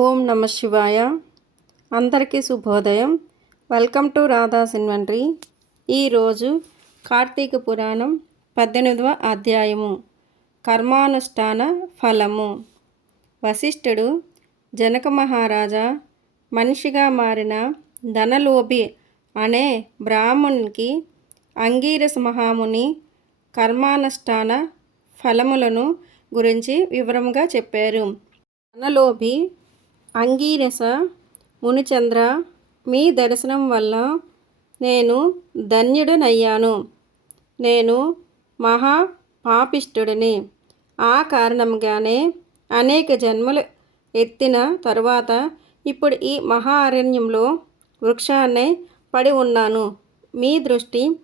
ఓం నమ శివాయ. అందరికీ శుభోదయం. Welcome to Radha's inventory. ఈరోజు కార్తీక పురాణం పద్దెనిమిదవ అధ్యాయము. కర్మానుష్ఠాన ఫలము. వశిష్ఠుడు జనక మహారాజా మనిషిగా మారిన ధనలోభి అనే బ్రాహ్మణునికి అంగీరస మహాముని కర్మానుష్ఠాన ఫలములను గురించి వివరంగా చెప్పారు. ధనలోభి అంగీరస మునిచంద్ర మీ దర్శనం వల్ల నేను ధన్యుడనయ్యాను. నేను మహా పాపిష్టుడిని. ఆ కారణంగానే అనేక జన్మలు ఎత్తిన తరువాత ఇప్పుడు ఈ మహా అరణ్యంలో వృక్షాన్ని పడి ఉన్నాను. మీ దృష్టి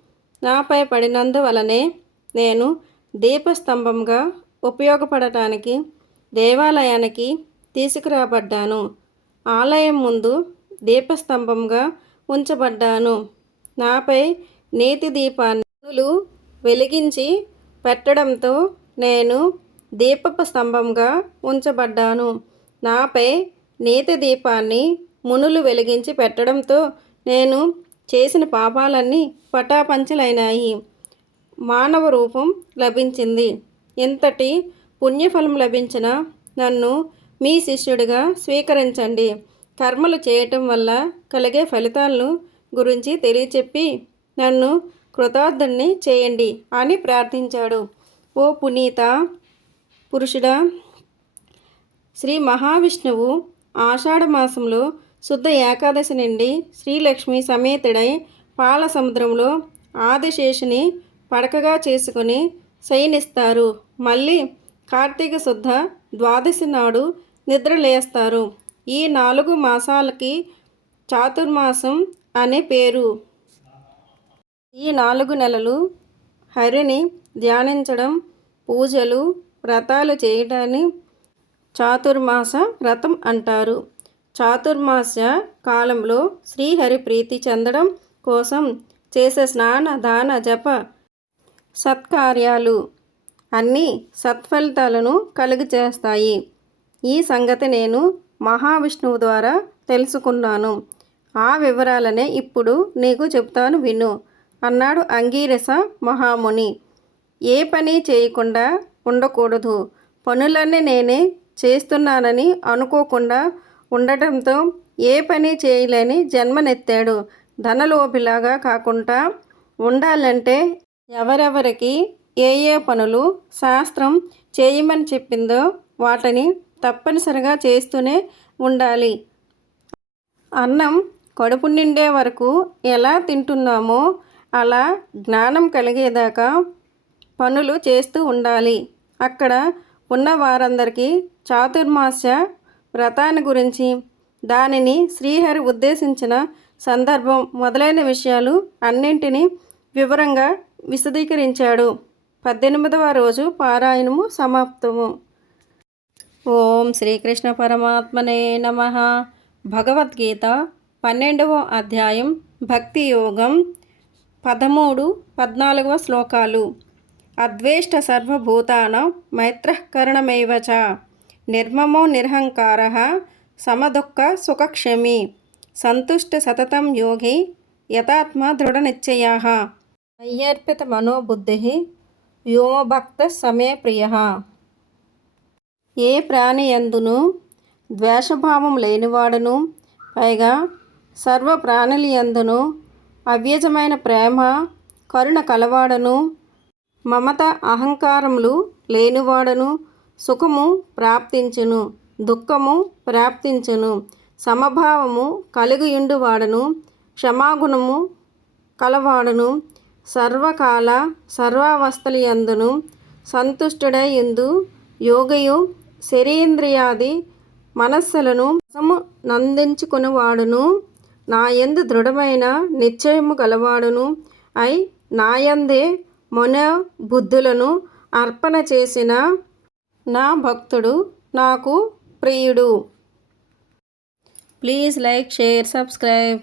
నాపై పడినందువలనే నేను దీపస్తంభంగా ఉపయోగపడటానికి దేవాలయానికి తీసుకురాబడ్డాను. ఆలయం ముందు దీపస్తంభంగా ఉంచబడ్డాను. నాపై నేతి దీపాన్ని వెలిగించి పెట్టడంతో నేను దీపపు స్తంభంగా ఉంచబడ్డాను. నాపై నేతి దీపాన్ని మునులు వెలిగించి పెట్టడంతో నేను చేసిన పాపాలన్నీ పటాపంచలైనాయి. మానవ రూపం లభించింది. ఇంతటి పుణ్యఫలం లభించిన నన్ను మీ శిష్యుడిగా స్వీకరించండి. కర్మలు చేయటం వల్ల కలిగే ఫలితాలను గురించి తెలియచెప్పి నన్ను కృతార్థుణ్ణి చేయండి అని ప్రార్థించాడు. ఓ పునీత పురుషుడా శ్రీ మహావిష్ణువు ఆషాఢ మాసంలో శుద్ధ ఏకాదశి నుండి శ్రీలక్ష్మి సమేతుడై పాల సముద్రంలో ఆదిశేషుని పడకగా చేసుకుని శయనిస్తారు. మళ్ళీ కార్తీక శుద్ధ ద్వాదశి నాడు నిద్రలేస్తారు ఈ నాలుగు మాసాలకి చాతుర్మాసం అనే పేరు. ఈ నాలుగు నెలలు హరిని ధ్యానించడం పూజలు వ్రతాలు చేయడాన్ని చాతుర్మాస వ్రతం అంటారు. చాతుర్మాస కాలంలో శ్రీహరి ప్రీతి చెందడం కోసం చేసే స్నాన దాన జప సత్కార్యాలు అన్నీ సత్ఫలితాలను కలుగజేస్తాయి ఈ సంగతి నేను మహావిష్ణువు ద్వారా తెలుసుకున్నాను. ఆ వివరాలనే ఇప్పుడు నీకు చెప్తాను విను అన్నాడు అంగీరస మహాముని. ఏ పని చేయకుండా ఉండకూడదు. పనులన్నీ నేనే చేస్తున్నానని అనుకోకుండా ఉండటంతో ఏ పని చేయలేని జన్మనెత్తాడు. ధనలోభిలాగా కాకుండా ఉండాలంటే ఎవరెవరికి ఏ ఏ పనులు శాస్త్రం చేయమని చెప్పిందో వాటిని తప్పనిసరిగా చేస్తూనే ఉండాలి. అన్నం కడుపు నిండే వరకు ఎలా తింటున్నామో అలా జ్ఞానం కలిగేదాకా పనులు చేస్తూ ఉండాలి. అక్కడ ఉన్న వారందరికీ చాతుర్మాస్య వ్రతాన్ని గురించి దానిని శ్రీహరి ఉద్దేశించిన సందర్భం మొదలైన విషయాలు అన్నింటినీ వివరంగా విశదీకరించాడు. పద్దెనిమిదవ రోజు పారాయణము సమాప్తము. ఓం శ్రీకృష్ణ పరమాత్మనే నమ. భగవద్గీత పన్నెండవ అధ్యాయం భక్తి యోగం పదమూడు పద్నాలుగవ శ్లోకాలు. అద్వేష్ట సర్వభూతాన మైత్రకరణమైవ నిర్మమో నిరహంకార సమదుఃఖ సుఖక్షమి. సంతుష్ట సతతం యోగి యథాత్మ దృఢనిశ్చయా. అయ్యర్పిత మనోబుద్ధి యోమభక్త సమే ప్రియ ఏ ప్రాణి ఎందును ద్వేషభావం లేనివాడును? పైగా సర్వ ప్రాణులు ఎందును అవ్యజమైన ప్రేమ కరుణ కలవాడను మమత అహంకారములు లేనివాడను సుఖము ప్రాప్తించును దుఃఖము ప్రాప్తించును సమభావము కలిగియుండువాడను క్షమాగుణము కలవాడను సర్వకాల సర్వావస్థలు ఎందును సంతుష్టుడై ఎందు యోగయు శరీంద్రియాది మనస్సులను వశము నందించుకునివాడును. నాయందు దృఢమైన నిశ్చయము గలవాడును. అయి నాయందే మొన బుద్ధులను అర్పణ చేసిన నా భక్తుడు నాకు ప్రియుడు. Please like share subscribe.